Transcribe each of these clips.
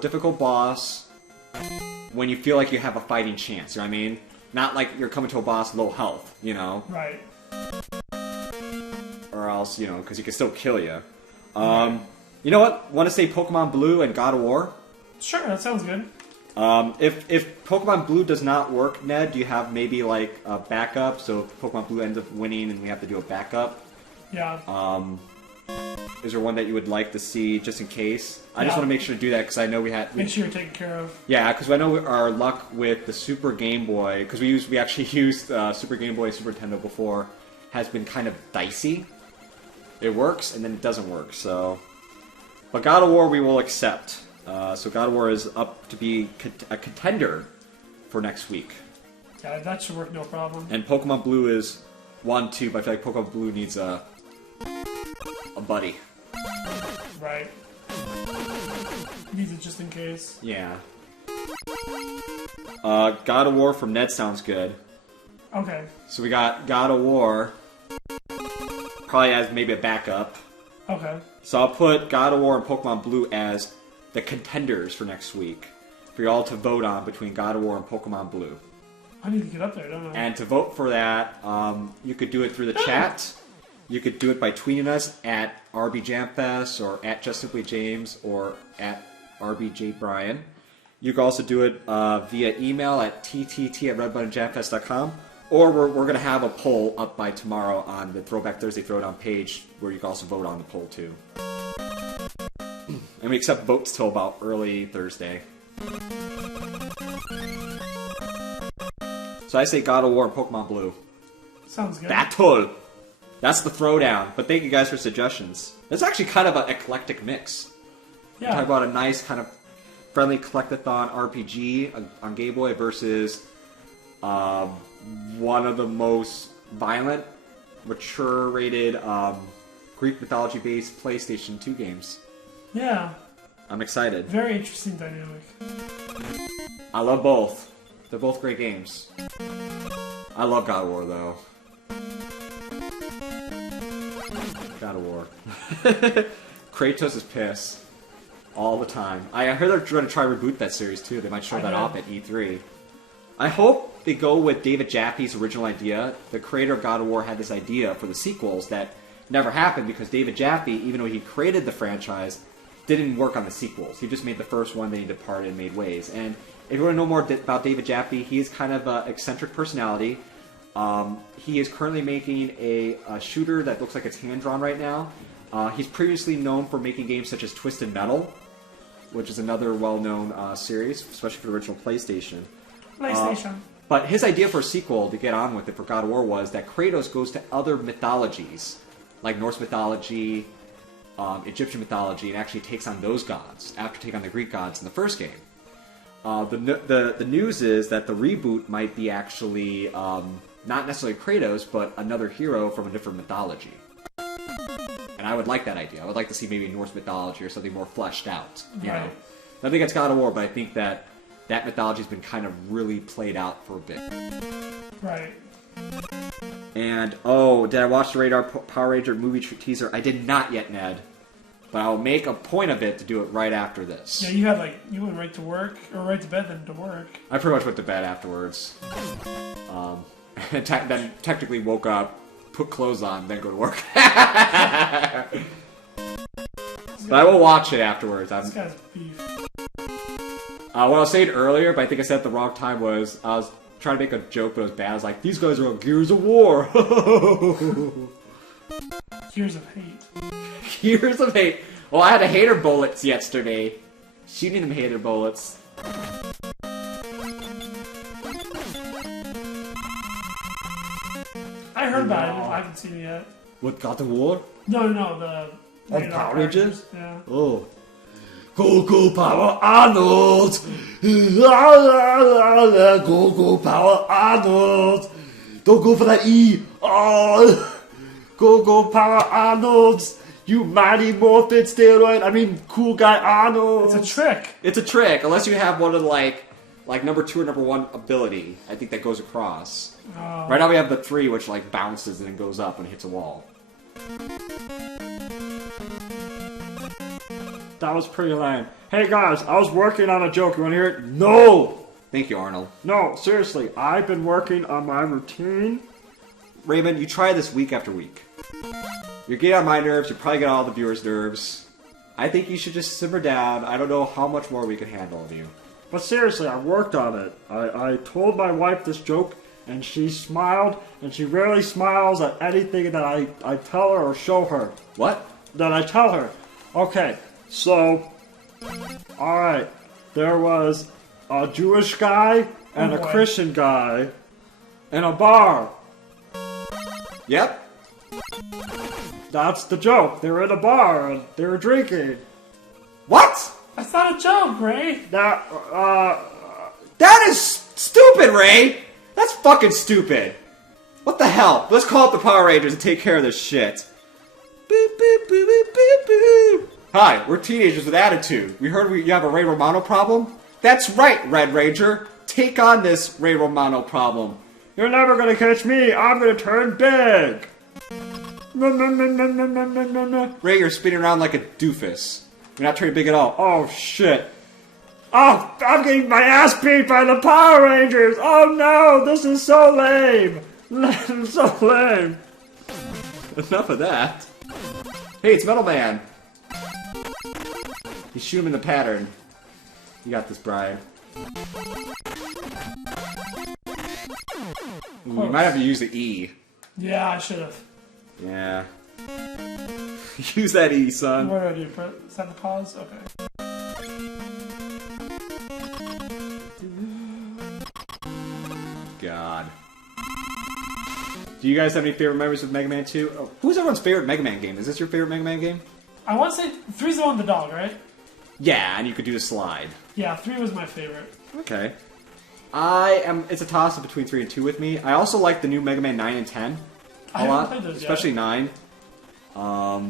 difficult boss when you feel like you have a fighting chance, you know what I mean? Not like you're coming to a boss low health, you know? Right. Or else, you know, because he can still kill you. You know what? Want to say Pokemon Blue and God of War? Sure, that sounds good. If Pokemon Blue does not work, Ned, do you have maybe like a backup? So if Pokemon Blue ends up winning and we have to do a backup? Yeah. Is there one that you would like to see just in case? I just want to make sure to do that because I know we had... Make sure you're taken care of. Yeah, because I know our luck with the Super Game Boy, because we actually used Super Game Boy and Super Nintendo before, has been kind of dicey. It works, and then it doesn't work, so... But God of War we will accept. So God of War is up to be a contender for next week. Yeah, that should work no problem. And Pokemon Blue is 1-2, but I feel like Pokemon Blue needs a buddy. Right. Needs it just in case. Yeah. God of War from Ned sounds good. Okay. So we got God of War. Probably as maybe a backup. Okay. So I'll put God of War and Pokemon Blue as the contenders for next week. For you all to vote on between God of War and Pokemon Blue. I need to get up there, don't I? And to vote for that, you could do it through the chat. You could do it by tweeting us at RBJamFest or at JustSimplyJames or at RBJBrian. You can also do it via email at ttt@redbuttonjamfest.com. Or we're going to have a poll up by tomorrow on the Throwback Thursday Throwdown page where you can also vote on the poll too. And we accept votes till about early Thursday. So I say God of War and Pokemon Blue. Sounds good. Battle! That's the Throwdown. But thank you guys for suggestions. It's actually kind of an eclectic mix. Yeah. Talk about a nice kind of friendly collectathon RPG on Game Boy versus one of the most violent, mature-rated Greek mythology-based PlayStation 2 games. Yeah. I'm excited. Very interesting dynamic. I love both. They're both great games. I love God of War, though. God of War. Kratos is pissed. All the time. I heard they're going to try to reboot that series, too. They might show that off at E3. I hope they go with David Jaffe's original idea. The creator of God of War had this idea for the sequels that never happened because David Jaffe, even though he created the franchise, didn't work on the sequels. He just made the first one, then he departed and made waves. And if you want to know more about David Jaffe, he is kind of an eccentric personality. He is currently making a shooter that looks like it's hand-drawn right now. He's previously known for making games such as Twisted Metal, which is another well-known series, especially for the original PlayStation. But his idea for a sequel, to get on with it for God of War, was that Kratos goes to other mythologies, like Norse mythology, Egyptian mythology, and actually takes on those gods, after taking on the Greek gods in the first game. The news is that the reboot might be actually not necessarily Kratos, but another hero from a different mythology. And I would like that idea. I would like to see maybe Norse mythology or something more fleshed out. You know? I think it's God of War, but I think that mythology has been kind of really played out for a bit. Right. And, did I watch the Radar Power Ranger movie teaser? I did not yet, Ned. But I'll make a point of it to do it right after this. Yeah, you went right to work, or right to bed then to work. I pretty much went to bed afterwards. And then technically woke up, put clothes on, then go to work. But I will watch it afterwards. This guy's beef. What I was saying earlier, but I think I said at the wrong time, was I was trying to make a joke, but it was bad. I was like, these guys are on Gears of War. Gears of hate. Gears of hate. Well, I had a hater bullets yesterday. Shooting them hater bullets. I heard about it. I haven't seen it yet. What, God of War? No, the Power Rangers? Yeah. Oh. Go Power Arnold! Go Power Arnold! Don't go for that E! Oh! Go Power Arnold! You mighty morphin steroid! Cool guy Arnold! It's a trick! It's a trick, unless you have one of the, like number 2 or number 1 ability. I think that goes across. Right now we have the 3, which, bounces and then goes up and hits a wall. That was pretty lame. Hey guys, I was working on a joke. You wanna hear it? No! Thank you, Arnold. No, seriously, I've been working on my routine. Raymond, you try this week after week. You're getting on my nerves, you probably get all the viewers' nerves. I think you should just simmer down. I don't know how much more we can handle of you. But seriously, I worked on it. I told my wife this joke, and she smiled, and she rarely smiles at anything that I tell her or show her. What? That I tell her. Okay, so, alright, there was a Jewish guy and a Christian guy in a bar. Yep. That's the joke. They were in a bar and they were drinking. What? That's not a joke, Ray. That is stupid, Ray! That's fucking stupid. What the hell? Let's call up the Power Rangers and take care of this shit. Boop, boop, boop, boop, boop, boop. Hi, we're teenagers with attitude. We heard you have a Ray Romano problem? That's right, Red Ranger. Take on this Ray Romano problem. You're never gonna catch me. I'm gonna turn big. Ray, you're spinning around like a doofus. You're not turning big at all. Oh shit. Oh, I'm getting my ass beat by the Power Rangers. Oh no, this is so lame. This is so lame. Enough of that. Hey, it's Metal Man. You shoot him in the pattern. You got this, Brian. You might have to use the E. Yeah, I should have. Yeah. Use that E, son. What do I do? Is that the pause? Okay. God. Do you guys have any favorite memories of Mega Man 2? Oh, who's everyone's favorite Mega Man game? Is this your favorite Mega Man game? I want to say 3's the one with the dog, right? Yeah, and you could do the slide. Yeah, 3 was my favorite. Okay. It's a toss-up between 3 and 2 with me. I also like the new Mega Man 9 and 10 a lot. Played those especially yet. 9. I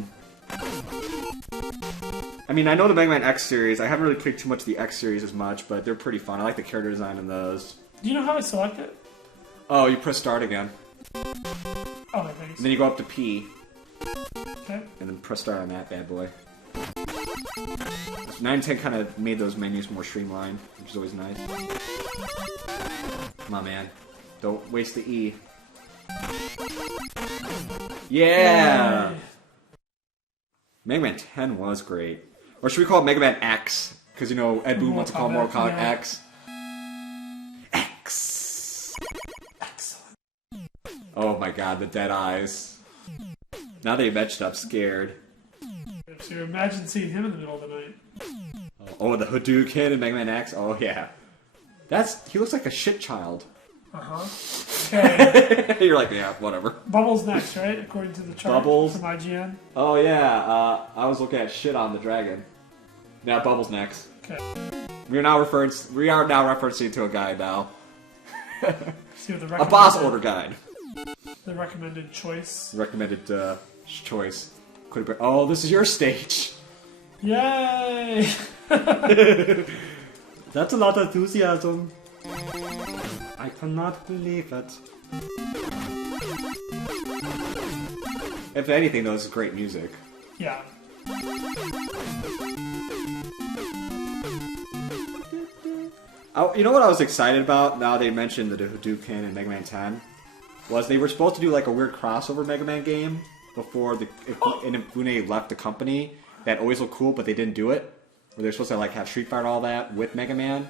mean, I know the Mega Man X series. I haven't really played too much of the X series as much, but they're pretty fun. I like the character design in those. Do you know how I select it? Oh, you press start again. Oh, thanks. And then you go up to P. Okay. And then press start on that bad boy. 9 and 10 kind of made those menus more streamlined, which is always nice. Come on, man. Don't waste the E. Yeah! Yay. Mega Man 10 was great. Or should we call it Mega Man X? Because, you know, Ed Boon wants to call Mortal Kombat yeah. X. X! Excellent. Oh my god, the dead eyes. Now that you mentioned, I'm scared. So you imagine seeing him in the middle of the night. Oh, the Hadouken in Mega Man X? Oh, yeah. He looks like a shit child. Uh-huh. Okay. You're like, yeah, whatever. Bubbles next, right? According to the chart Bubbles. from IGN. Oh, yeah, I was looking at shit on the dragon. Now, Bubbles next. Okay. We are now referencing to a guide now. See what the A boss order guide. The recommended choice. Recommended choice. Could have been, oh, this is your stage. Yay! That's a lot of enthusiasm. I cannot believe it. If anything, though, this is great music. Yeah. You know what I was excited about now they mentioned the Hadouken in Mega Man 10? Was they were supposed to do like a weird crossover Mega Man game before Inafune left the company that always looked cool, but they didn't do it. Where they're supposed to like have Street Fighter and all that with Mega Man.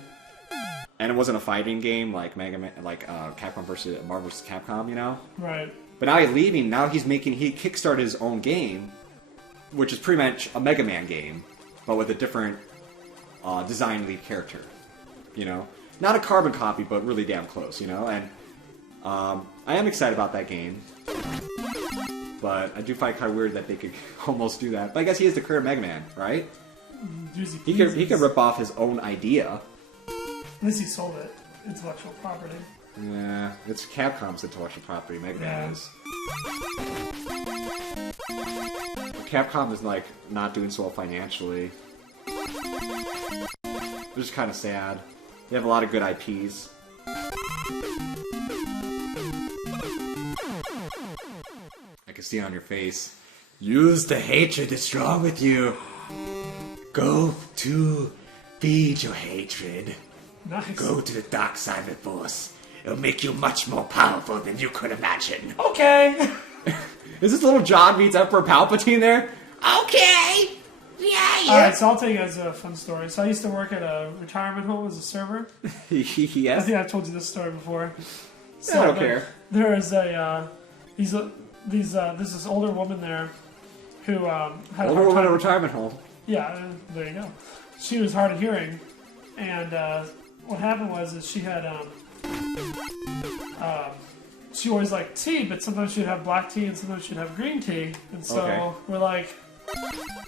And it wasn't a fighting game like Capcom versus Marvel vs. Capcom, you know? Right. But now he's leaving, now he kickstarted his own game, which is pretty much a Mega Man game, but with a different design lead character. You know? Not a carbon copy, but really damn close, you know? And I am excited about that game. But I do find it kind of weird that they could almost do that. But I guess he is the current Mega Man, right? He could rip off his own idea. Unless he sold it. Intellectual property. Yeah, it's Capcom's intellectual property. Mega Man is. Capcom is like not doing so well financially. Which is kind of sad. They have a lot of good IPs. I can see it on your face. Use the hatred that's wrong with you. Go to feed your hatred. Nice. Go to the dark side of the Force. It'll make you much more powerful than you could imagine. Okay. Is this little John meets Emperor Palpatine there? Okay! Yeah, Alright, so I'll tell you guys a fun story. So I used to work at a retirement home as a server. I Yes. think I've told you this story before. I don't care. There is this older woman there who had a Older hard woman at a time. retirement home. Yeah, there you go. She was hard of hearing, and what happened was is she had she always liked tea, but sometimes she'd have black tea and sometimes she'd have green tea, and so Okay. we're like,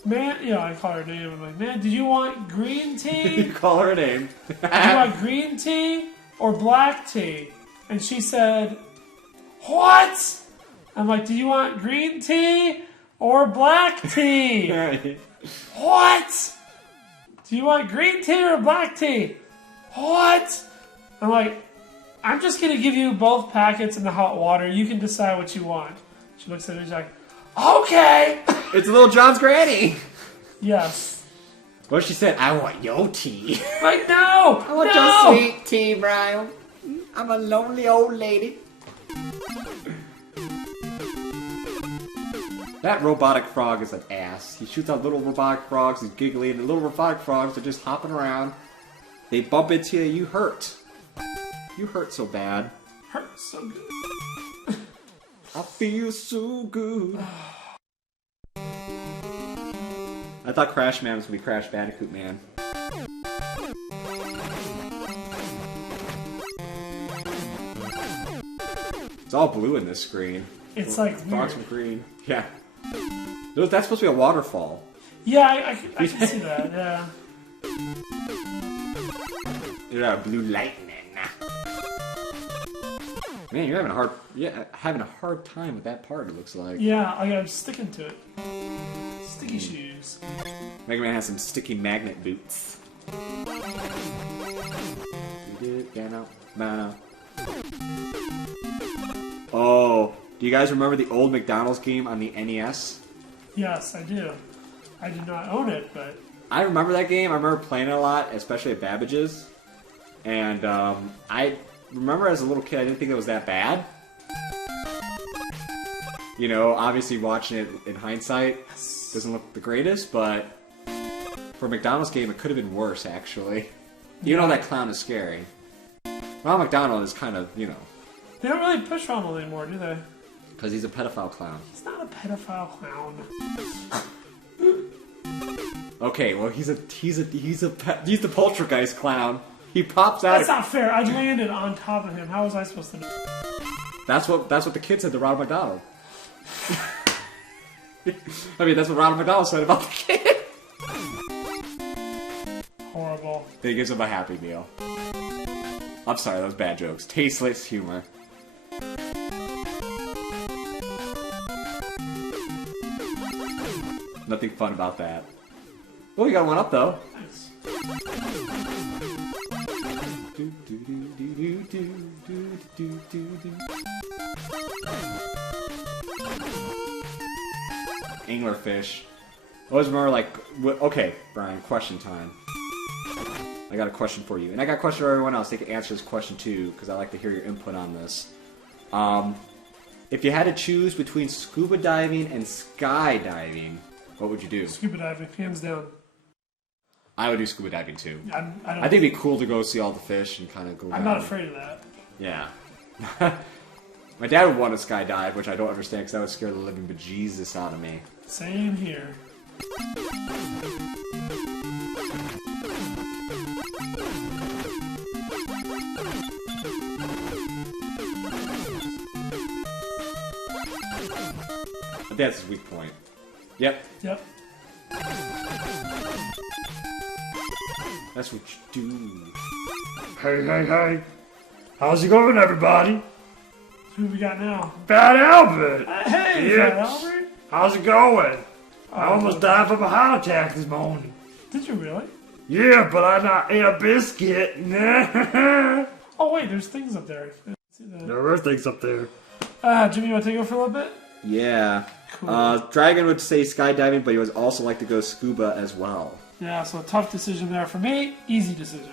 man, I call her name. I'm like, man, did you want green tea? You call her a name. Do you want green tea or black tea? And she said, what? I'm like, do you want green tea or black tea? What? Do you want green tea or black tea? What? I'm like, I'm just going to give you both packets in the hot water. You can decide what you want. She looks at me, she's like, okay. It's little John's granny. Yes. Well, she said, I want your tea. Like, no. I want no. your sweet tea, Brian. I'm a lonely old lady. That robotic frog is an ass. He shoots out little robotic frogs, he's giggling, and the little robotic frogs are just hopping around. They bump into you, you hurt. You hurt so bad. Hurts so good. I feel so good. I thought Crash Man was going to be Crash Bandicoot Man. It's all blue in this screen. It's like Frogs weird. are green. Yeah. That's supposed to be a waterfall. Yeah, I can see that, yeah. Yeah, blue lightning. Man, you're having a hard time with that part, it looks like. Yeah, I'm sticking to it. Sticky shoes. Mega Man has some sticky magnet boots. Oh, do you guys remember the old McDonald's game on the NES? Yes, I do. I did not own it, but I remember that game. I remember playing it a lot, especially at Babbage's. And I remember as a little kid, I didn't think it was that bad. You know, obviously watching it in hindsight doesn't look the greatest, but for a McDonald's game, it could have been worse, actually. Even though that clown is scary. Ronald McDonald is kind of, you know... they don't really push Ronald anymore, do they? Because he's a pedophile clown. He's not a pedophile clown. Okay, well he's the poltergeist clown. He pops out. That's not fair. I landed on top of him. How was I supposed to know? That's what the kid said to Ronald McDonald. I mean, that's what Ronald McDonald said about the kid. Horrible. Then he gives him a Happy Meal. I'm sorry, that was bad jokes. Tasteless humor. Nothing fun about that. Oh, you got one up though. Nice. Anglerfish. I always remember, like, okay, Brian, question time. I got a question for you. And I got a question for everyone else. They can answer this question too, because I like to hear your input on this. If you had to choose between scuba diving and skydiving, what would you do? Scuba diving, hands down. I would do scuba diving too. I don't I think it'd be cool to go see all the fish and kind of go I'm down. not afraid of that. Yeah. My dad would want to skydive, which I don't understand because that would scare the living bejesus out of me. Same here. But that's his weak point. Yep. Yep. That's what you do. Hey, hey, hey. How's it going, everybody? Who we got now? Bad Albert. Hey, Yeah. Fat Albert. How's it going? I almost died from a heart attack this morning. Did you really? Yeah, but I not ate a biscuit. Oh wait, there's things up there. I didn't see that. There are things up there. Jimmy, you want to take over for a little bit? Yeah. Cool. Dragon would say skydiving, but he would also like to go scuba as well. Yeah, so tough decision there for me. Easy decision.